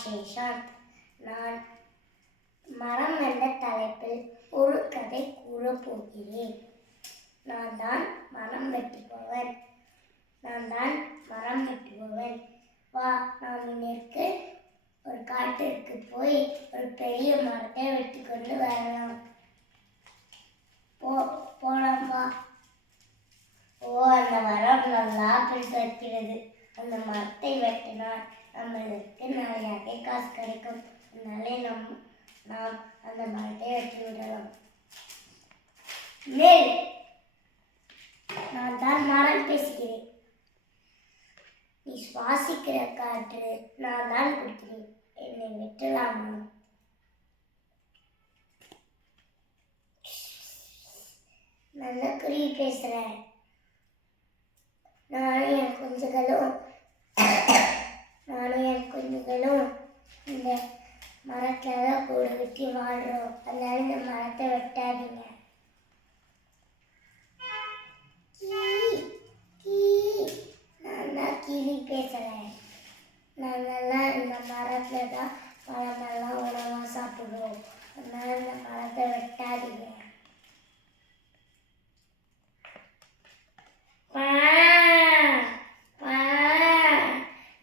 ஸ்ரீசாந்த். நான் மரம் என்ற தலைப்பில் ஒரு கதை கூறப் போகிறேன். நான் தான் மரம் வெட்டுபவன். வா, நாம் இன்னைக்கு ஒரு காட்டிற்கு போய் ஒரு பெரிய மரத்தை வெட்டி கொண்டு வரலாம். போலாம் வா. அந்த மரம் நல்லா பெருசாகிறது. அந்த மரத்தை வெட்டினால் நம்மளுக்கு நிறைய காசு கிடைக்கும். அதனாலே நாம் அந்த மரத்தை வெட்டி விடலாம். நான் தான் மரம் பேசுகிறேன். நீ சுவாசிக்கிற காற்று நான் தான் குடிக்கிறேன். என்னை வெட்டலாமா? நல்ல குருவி பேசுறேன். நானும் என் குஞ்சுகளும் இந்த மரத்துல தான் கூடு வெட்டி வாழ்றோம். அதனால இந்த மரத்தை வெட்டாதீங்க. நான் தான் கிளி பேசுறேன். நாங்கெல்லாம் இந்த மரத்துல தான் பழமெல்லாம் உணவா சாப்பிடுவோம். அதனால இந்த மரத்தை வெட்டாதீங்க.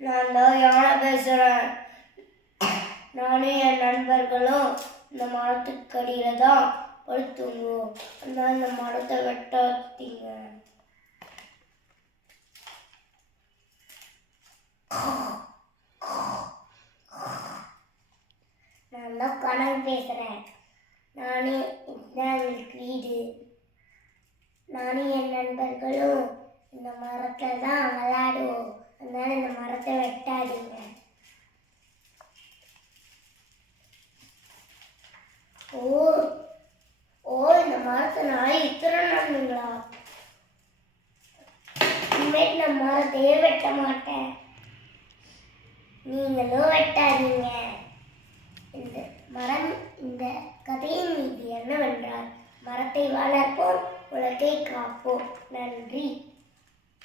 நான் தான் யானை பேசுறேன். நானும் என் நண்பர்களும் இந்த மரத்துக்கு அடியில தான் படுத்துவோம். அதனால இந்த மரத்தை வெட்டாதீங்க. நான் தான் கனவு பேசுறேன். நானும் இதுதான் வீடு. நானும் என் நண்பர்களும் இந்த மரத்துல தான் விளையாடுவோம். அதனால இந்த மரத்தை வெட்டாதீங்க. இந்த மரத்தினால இத்தனை நன்மைங்களா? இனிமேல் நான் மரத்தையே வெட்ட மாட்டேன். நீங்களும் வெட்டாதீங்க. இந்த கதையின் மீது என்னவென்றால், மரத்தை வளர்ப்போம், உலகை காப்போம். நன்றி.